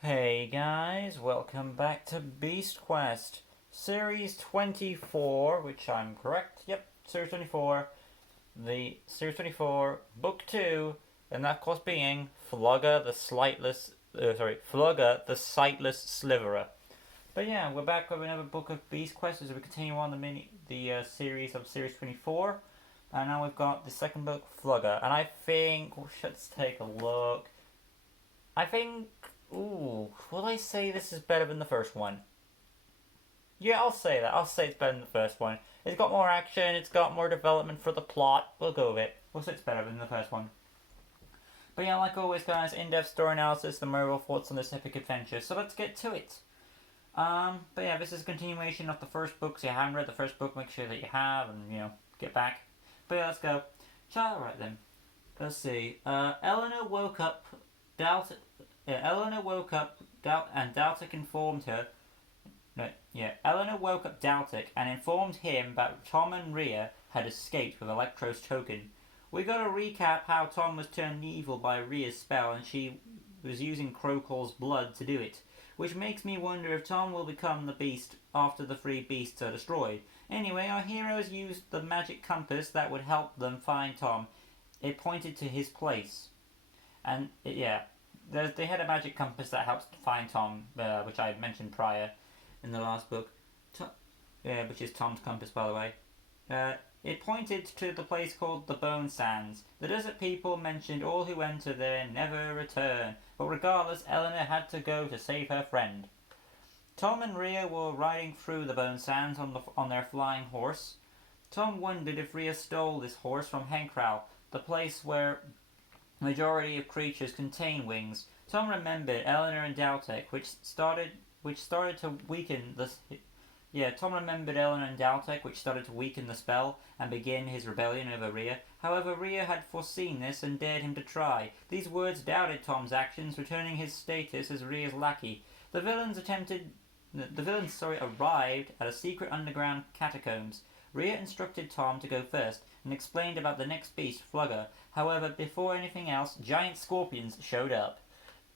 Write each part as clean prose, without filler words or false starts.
Hey guys, welcome back to Beast Quest, Series 24, which I'm correct, yep, Series 24, Series 24, Book 2, and that of course being Flugger the Sightless Slitherer. But yeah, we're back with another book of Beast Quest as we continue on the series of Series 24, and now we've got the second book, Flugger, and I think, let's take a look. I think. Ooh, will I say this is better than the first one? Yeah, I'll say that. I'll say it's better than the first one. It's got more action, it's got more development for the plot. We'll go with it. We'll say it's better than the first one. But yeah, like always, guys, in depth story analysis, the moral thoughts on this epic adventure. So let's get to it. But yeah, this is a continuation of the first book. So you haven't read the first book, make sure that you have and, get back. But yeah, let's go. Alright then. Let's see. Eleanor woke up doubt Eleanor woke up and Daltic informed her. No, yeah. Eleanor woke up Daltic and informed him that Tom and Rhea had escaped with Electro's token. We gotta recap how Tom was turned evil by Rhea's spell and she was using Krokol's blood to do it. Which makes me wonder if Tom will become the beast after the three beasts are destroyed. Anyway, our heroes used the magic compass that would help them find Tom. It pointed to his place. And, they had a magic compass that helps find Tom, which I mentioned prior in the last book. Which is Tom's compass, by the way. It pointed to the place called the Bone Sands. The desert people mentioned all who enter there never return, but regardless, Eleanor had to go to save her friend. Tom and Rhea were riding through the Bone Sands on their flying horse. Tom wondered if Rhea stole this horse from Henkral, the place where majority of creatures contain wings. Tom remembered Eleanor and Daltek, which started to weaken the. Tom remembered Eleanor and Daltek, which started to weaken the spell and begin his rebellion over Rhea. However, Rhea had foreseen this and dared him to try. These words doubted Tom's actions, returning his status as Rhea's lackey. The villains arrived at a secret underground catacombs. Rhea instructed Tom to go first and explained about the next beast, Flugger. However, before anything else, giant scorpions showed up.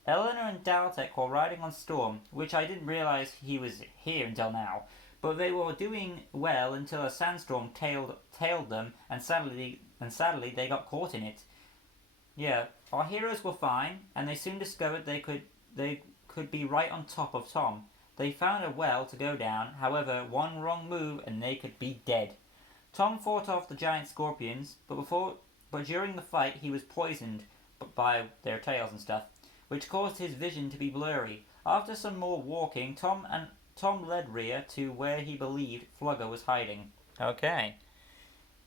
Eleanor and Daltek were riding on Storm, which I didn't realize he was here until now. But they were doing well until a sandstorm tailed them, and sadly they got caught in it. Yeah, our heroes were fine, and they soon discovered they could be right on top of Tom. They found a well to go down. However, one wrong move and they could be dead. Tom fought off the giant scorpions, but during the fight he was poisoned by their tails and stuff, which caused his vision to be blurry. After some more walking, Tom led Rhea to where he believed Flugger was hiding. Okay.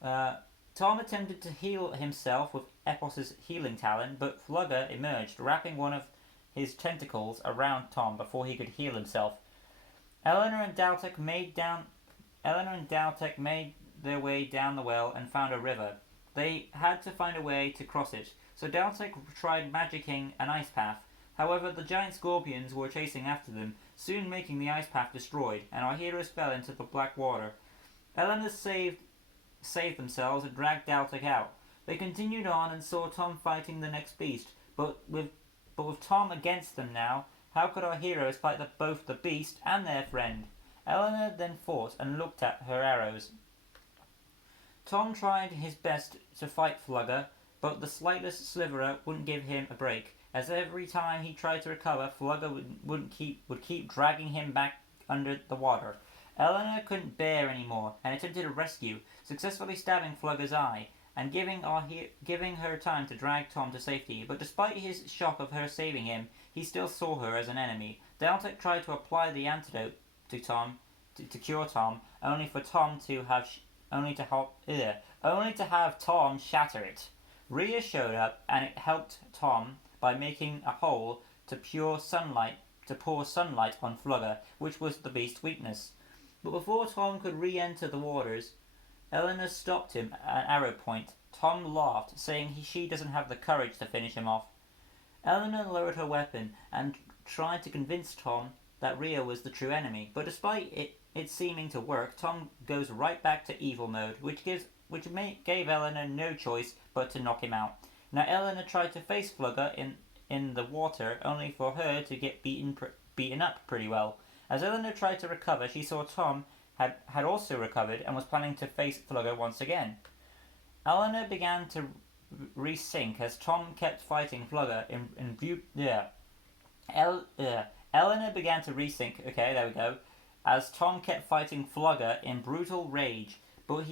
Tom attempted to heal himself with Epos's healing talent, but Flugger emerged, wrapping one of his tentacles around Tom before he could heal himself. Eleanor and Daltek made their way down the well and found a river. They had to find a way to cross it, so Daltek tried magicking an ice path. However, the giant scorpions were chasing after them, soon making the ice path destroyed, and our heroes fell into the black water. Eleanor saved themselves and dragged Daltek out. They continued on and saw Tom fighting the next beast, but with Tom against them now, how could our heroes fight both the beast and their friend? Eleanor then fought and looked at her arrows. Tom tried his best to fight Flugger, but the Sightless Slitherer wouldn't give him a break, as every time he tried to recover, Flugger would keep dragging him back under the water. Eleanor couldn't bear any more and attempted a rescue, successfully stabbing Flugger's eye and giving her time to drag Tom to safety. But despite his shock of her saving him, he still saw her as an enemy. Daltek tried to apply the antidote to Tom to cure Tom, only to have Tom shatter it. Rhea showed up and it helped Tom by making a hole to pour sunlight on Flugger, which was the beast's weakness. But before Tom could re-enter the waters, Eleanor stopped him at an arrow point. Tom laughed, saying she doesn't have the courage to finish him off. Eleanor lowered her weapon and tried to convince Tom that Rhea was the true enemy, but despite it seeming to work, Tom goes right back to evil mode, which gave Eleanor no choice but to knock him out. Now Eleanor tried to face Flugger in the water, only for her to get beaten up pretty well. As Eleanor tried to recover, she saw Tom had also recovered and was planning to face Fluger once again. Eleanor began to resink as Tom kept fighting Fluger in view. Eleanor began to resink. Okay, there we go. As Tom kept fighting Flugger in brutal rage, but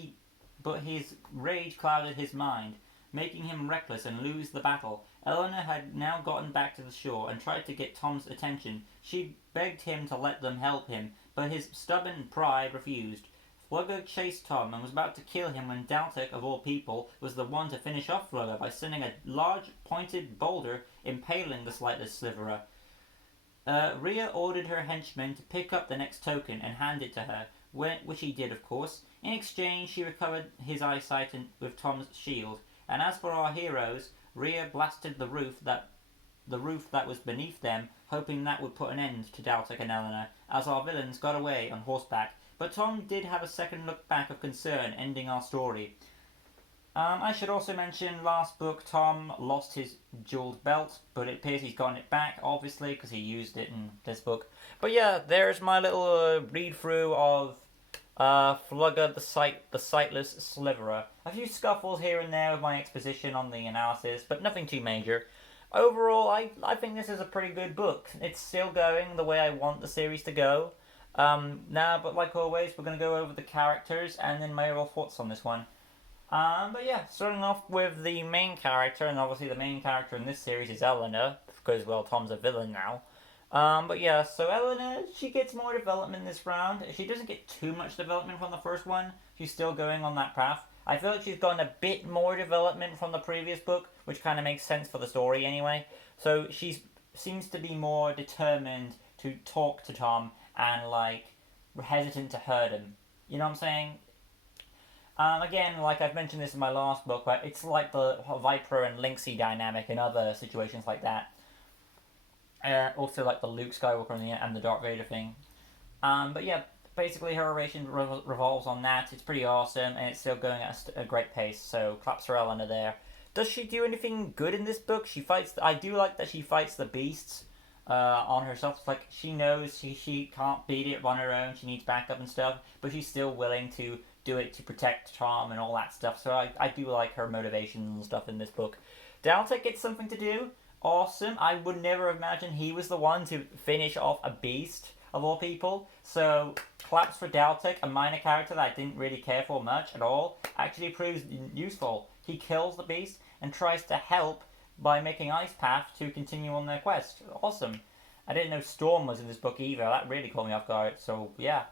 his rage clouded his mind, making him reckless and lose the battle. Eleanor had now gotten back to the shore and tried to get Tom's attention. She begged him to let them help him, but his stubborn pride refused. Flugger chased Tom and was about to kill him when Daltek, of all people, was the one to finish off Flugger by sending a large, pointed boulder impaling the Sightless Slitherer. Rhea ordered her henchmen to pick up the next token and hand it to her, which he did, of course. In exchange, she recovered his eyesight with Tom's shield. And as for our heroes, Rhea blasted the roof that was beneath them, hoping that would put an end to Daltek and Eleanor, as our villains got away on horseback. But Tom did have a second look back of concern, ending our story. I should also mention, last book, Tom lost his jeweled belt, but it appears he's gotten it back, obviously, because he used it in this book. But yeah, there's my little read-through of Flugger the Sightless Slitherer. A few scuffles here and there with my exposition on the analysis, but nothing too major. Overall, I think this is a pretty good book. It's still going the way I want the series to go. But like always, we're going to go over the characters and then my overall thoughts on this one. But yeah, starting off with the main character, and obviously the main character in this series is Eleanor, because, well, Tom's a villain now. But yeah, so Eleanor, she gets more development this round. She doesn't get too much development from the first one. She's still going on that path. I feel like she's gotten a bit more development from the previous book, which kind of makes sense for the story anyway. So she seems to be more determined to talk to Tom and, like, hesitant to hurt him. You know what I'm saying? Again, like I've mentioned this in my last book, but it's like the Viper and Lynxie dynamic in other situations like that. Also like the Luke Skywalker and the Darth Vader thing. But yeah, basically her relation revolves on that. It's pretty awesome, and it's still going at a great pace, so claps for Eleanor there. Does she do anything good in this book? She fights... I do like that she fights the beasts on herself. It's like, she knows she can't beat it on her own, she needs backup and stuff, but she's still willing to do it to protect Tom and all that stuff, so I do like her motivations and stuff in this book. Daltek gets something to do. Awesome. I would never imagine he was the one to finish off a beast, of all people. So, claps for Daltek, a minor character that I didn't really care for much at all. Actually proves useful. He kills the beast and tries to help by making Ice Path to continue on their quest. Awesome. I didn't know Storm was in this book either. That really caught me off guard. So, yeah.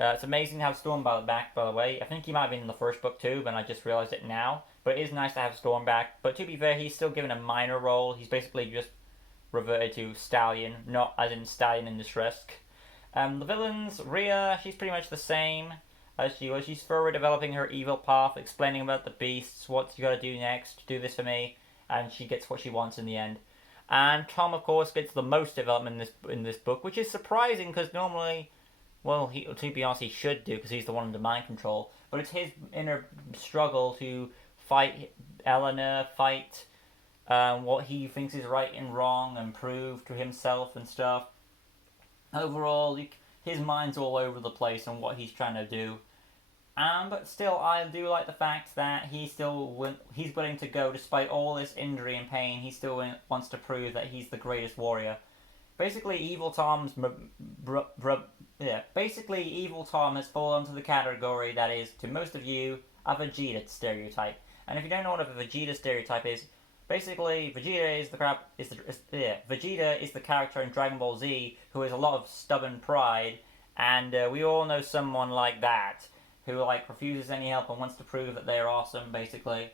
It's amazing to have Storm back, by the way. I think he might have been in the first book too, but I just realised it now. But it is nice to have Storm back. But to be fair, he's still given a minor role. He's basically just reverted to Stallion, not as in Stallion in distress. The villains, Rhea, she's pretty much the same as she was. She's further developing her evil path, explaining about the beasts, what you gotta do next, do this for me, and she gets what she wants in the end. And Tom, of course, gets the most development in this book, which is surprising because normally... Well, to be honest, he should do, because he's the one under mind control. But it's his inner struggle to fight Eleanor, fight what he thinks is right and wrong, and prove to himself and stuff. Overall, his mind's all over the place on what he's trying to do. But still, I do like the fact that he's willing to go, despite all this injury and pain. He still wants to prove that he's the greatest warrior. Basically, Evil Tom has fallen into the category that is, to most of you, a Vegeta stereotype. And if you don't know what a Vegeta stereotype is, basically, Vegeta is the character in Dragon Ball Z who has a lot of stubborn pride, and we all know someone like that, who refuses any help and wants to prove that they're awesome, basically,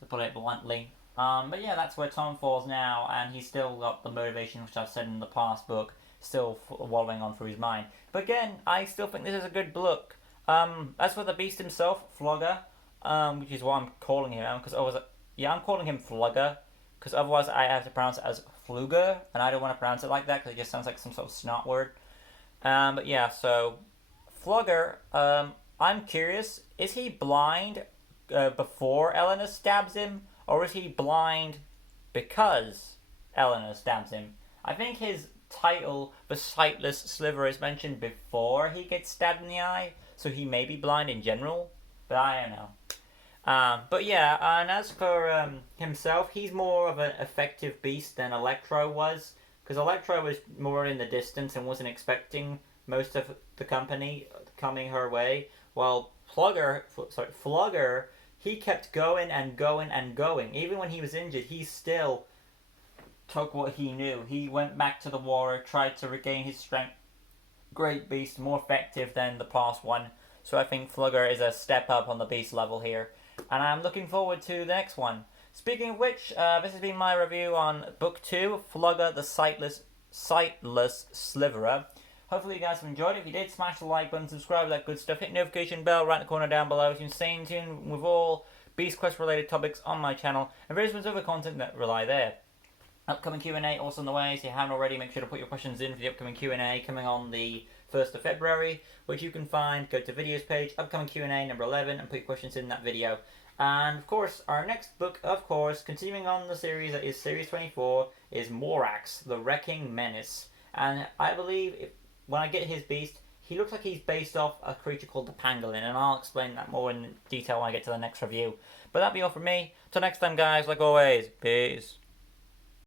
to put it bluntly. But yeah, that's where Tom falls now, and he's still got the motivation, which I've said in the past book, still wallowing on through his mind. But again, I still think this is a good book. As for the beast himself, Flugger, which is what I'm calling him, because I'm calling him Flugger, because otherwise I have to pronounce it as Fluger, and I don't want to pronounce it like that, because it just sounds like some sort of snot word. But yeah, so, Flugger, I'm curious, is he blind before Eleanor stabs him? Or is he blind because Eleanor stabs him. I think his title, the Sightless Slitherer, is mentioned before he gets stabbed in the eye, so he may be blind in general, but I don't know. But yeah, and as for himself, he's more of an effective beast than Electro was, because Electro was more in the distance and wasn't expecting most of the company coming her way, while Flugger, he kept going and going and going. Even when he was injured, he still took what he knew. He went back to the water, tried to regain his strength. Great beast, more effective than the past one. So I think Fluger is a step up on the beast level here. And I'm looking forward to the next one. Speaking of which, this has been my review on Book 2, Flugger the Sightless Slitherer. Hopefully you guys have enjoyed it. If you did, smash the like button, subscribe, that good stuff. Hit the notification bell right in the corner down below so you can stay in tune with all Beast Quest related topics on my channel and various other content that rely there. Upcoming Q&A also on the way, so if you haven't already, make sure to put your questions in for the upcoming Q&A coming on the 1st of February, which you can find. Go to videos page, upcoming Q&A number 11, and put your questions in that video. And of course, our next book, of course, continuing on the series that is Series 24, is Morax, the Wrecking Menace. And I believe when I get his beast, he looks like he's based off a creature called the Pangolin, and I'll explain that more in detail when I get to the next review. But that'll be all from me. Till next time, guys, like always, peace.